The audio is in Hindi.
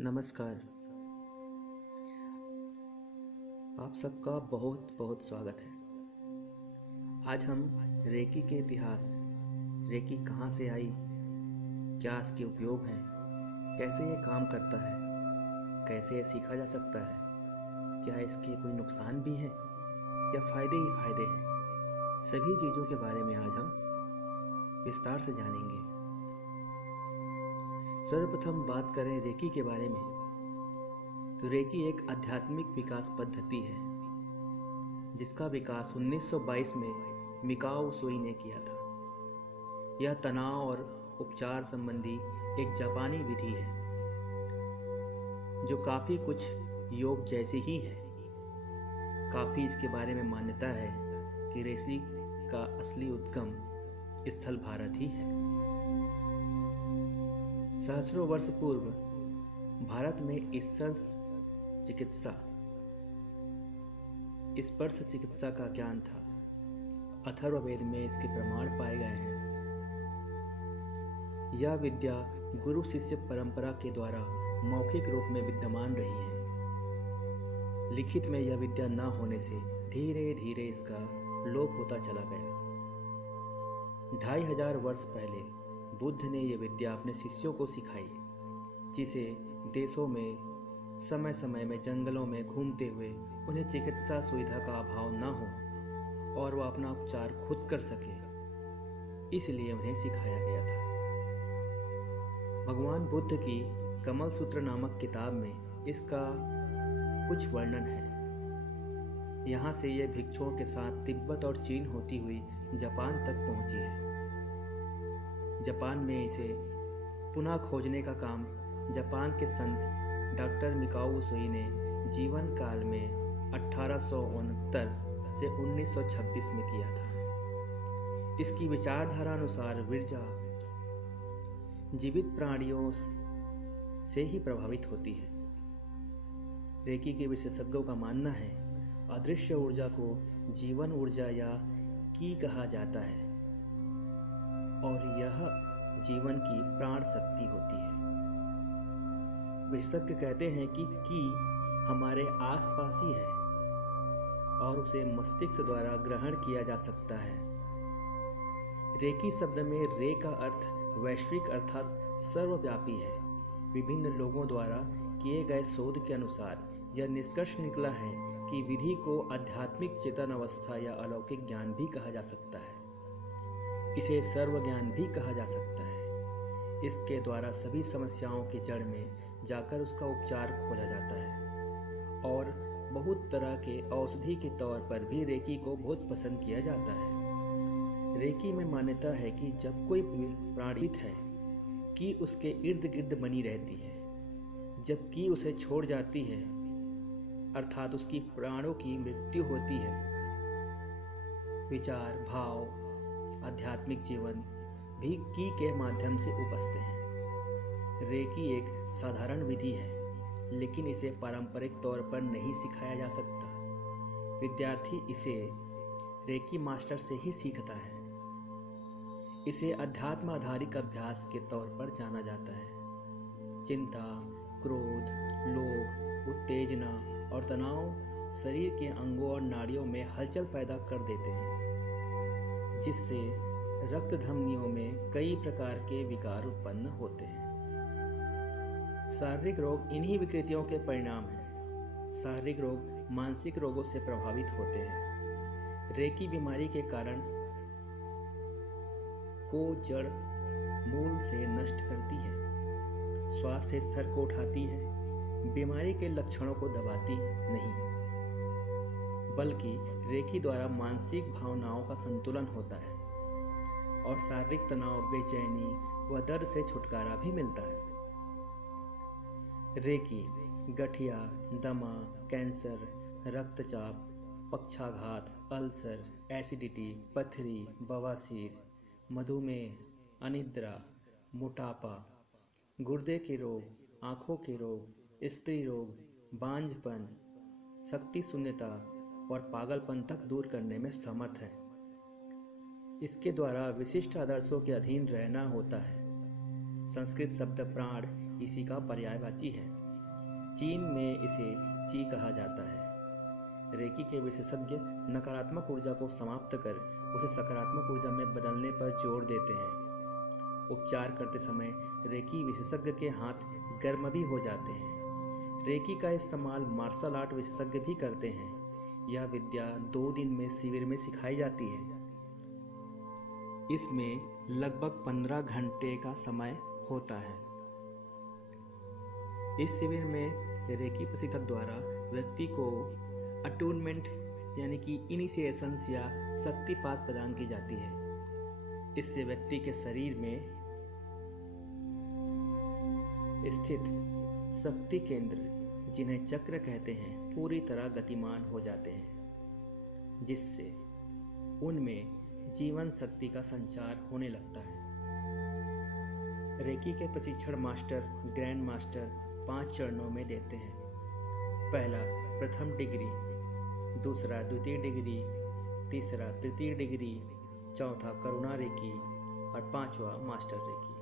नमस्कार। आप सबका बहुत बहुत स्वागत है। आज हम रेकी के इतिहास, रेकी कहाँ से आई, क्या इसके उपयोग हैं, कैसे ये काम करता है, कैसे ये सीखा जा सकता है, क्या इसके कोई नुकसान भी हैं या फ़ायदे ही फ़ायदे हैं, सभी चीज़ों के बारे में आज हम विस्तार से जानेंगे। सर्वप्रथम बात करें रेकी के बारे में, तो रेकी एक आध्यात्मिक विकास पद्धति है जिसका विकास 1922 में मिकाओ उसुई ने किया था। यह तनाव और उपचार संबंधी एक जापानी विधि है जो काफ़ी कुछ योग जैसी ही है। काफ़ी इसके बारे में मान्यता है कि रेकी का असली उद्गम स्थल भारत ही है। सहस्रों वर्ष पूर्व भारत में स्पर्श चिकित्सा का ज्ञान था। अथर्ववेद में इसके प्रमाण पाए गए हैं। यह विद्या गुरु शिष्य परंपरा के द्वारा मौखिक रूप में विद्यमान रही है। लिखित में यह विद्या न होने से धीरे धीरे इसका लोप होता चला गया। 2500 वर्ष पहले बुद्ध ने यह विद्या अपने शिष्यों को सिखाई, जिसे देशों में समय समय में जंगलों में घूमते हुए उन्हें चिकित्सा सुविधा का अभाव न हो और वह अपना उपचार खुद कर सके, इसलिए उन्हें सिखाया गया था। भगवान बुद्ध की कमल सूत्र नामक किताब में इसका कुछ वर्णन है। यहाँ से यह भिक्षुओं के साथ तिब्बत और चीन होती हुई जापान तक पहुँची है। जापान में इसे पुनः खोजने का काम जापान के संत डॉक्टर मिकाओ उसुई ने जीवन काल में 1869 से 1926 में किया था। इसकी विचारधारा अनुसार विरजा जीवित प्राणियों से ही प्रभावित होती है। रेकी के विशेषज्ञों का मानना है अदृश्य ऊर्जा को जीवन ऊर्जा या की कहा जाता है और यह जीवन की प्राण शक्ति होती है। विशेषज्ञ कहते हैं कि की हमारे आसपास ही है और उसे मस्तिष्क द्वारा ग्रहण किया जा सकता है। रेकी शब्द में रे का अर्थ वैश्विक अर्थात सर्वव्यापी है। विभिन्न लोगों द्वारा किए गए शोध के अनुसार यह निष्कर्ष निकला है कि विधि को आध्यात्मिक चेतन अवस्था या अलौकिक ज्ञान भी कहा जा सकता है। इसे सर्व ज्ञान भी कहा जा सकता है। इसके द्वारा सभी समस्याओं की जड़ में जाकर उसका उपचार खोजा जाता है और बहुत तरह के औषधि के तौर पर भी रेकी को बहुत पसंद किया जाता है। रेकी में मान्यता है कि जब कोई प्राणित है कि उसके इर्द गिर्द बनी रहती है, जबकि उसे छोड़ जाती है अर्थात उसकी प्राणों की मृत्यु होती है, विचार भाव आध्यात्मिक जीवन भी की के माध्यम से उपजते हैं। रेकी एक साधारण विधि है, लेकिन इसे पारंपरिक तौर पर नहीं सिखाया जा सकता। विद्यार्थी इसे रेकी मास्टर से ही सीखता है। इसे अध्यात्म आधारित अभ्यास के तौर पर जाना जाता है। चिंता, क्रोध, लोभ, उत्तेजना और तनाव शरीर के अंगों और नाड़ियों में हलचल पैदा कर देते हैं, जिससे रक्त धमनियों में कई प्रकार के विकार उत्पन्न होते हैं। शारीरिक रोग इन्हीं विकृतियों के परिणाम हैं। शारीरिक रोग मानसिक रोगों से प्रभावित होते हैं। रेकी बीमारी के कारण को जड़ मूल से नष्ट करती है, स्वास्थ्य स्तर को उठाती है, बीमारी के लक्षणों को दबाती नहीं, बल्कि रेकी द्वारा मानसिक भावनाओं का संतुलन होता है और शारीरिक तनाव, बेचैनी व दर्द से छुटकारा भी मिलता है। रेकी गठिया, दमा, कैंसर, रक्तचाप, पक्षाघात, अल्सर, एसिडिटी, पथरी, बवासीर, मधुमेह, अनिद्रा, मोटापा, गुर्दे के रोग, आँखों के रोग, स्त्री रोग, बांझपन, शक्ति शून्यता और पागलपन तक दूर करने में समर्थ है। इसके द्वारा विशिष्ट आदर्शों के अधीन रहना होता है। संस्कृत शब्द प्राण इसी का पर्यायवाची है। चीन में इसे ची कहा जाता है। रेकी के विशेषज्ञ नकारात्मक ऊर्जा को समाप्त कर उसे सकारात्मक ऊर्जा में बदलने पर जोर देते हैं। उपचार करते समय रेकी विशेषज्ञ के हाथ गर्म भी हो जाते हैं। रेकी का इस्तेमाल मार्शल आर्ट विशेषज्ञ भी करते हैं। यह विद्या 2 दिन में शिविर में सिखाई जाती है। इसमें लगभग 15 घंटे का समय होता है। इस शिविर में रेकी प्रशिक्षक द्वारा व्यक्ति को अटूनमेंट यानी कि इनिशिएशंस या शक्तिपात प्रदान की जाती है। इससे व्यक्ति के शरीर में स्थित शक्ति केंद्र, जिन्हें चक्र कहते हैं, पूरी तरह गतिमान हो जाते हैं, जिससे उनमें जीवन शक्ति का संचार होने लगता है। रेकी के प्रशिक्षण मास्टर ग्रैंड मास्टर 5 चरणों में देते हैं। पहला प्रथम डिग्री, दूसरा द्वितीय डिग्री, तीसरा तृतीय डिग्री, चौथा करुणा रेकी और 5वां मास्टर रेकी।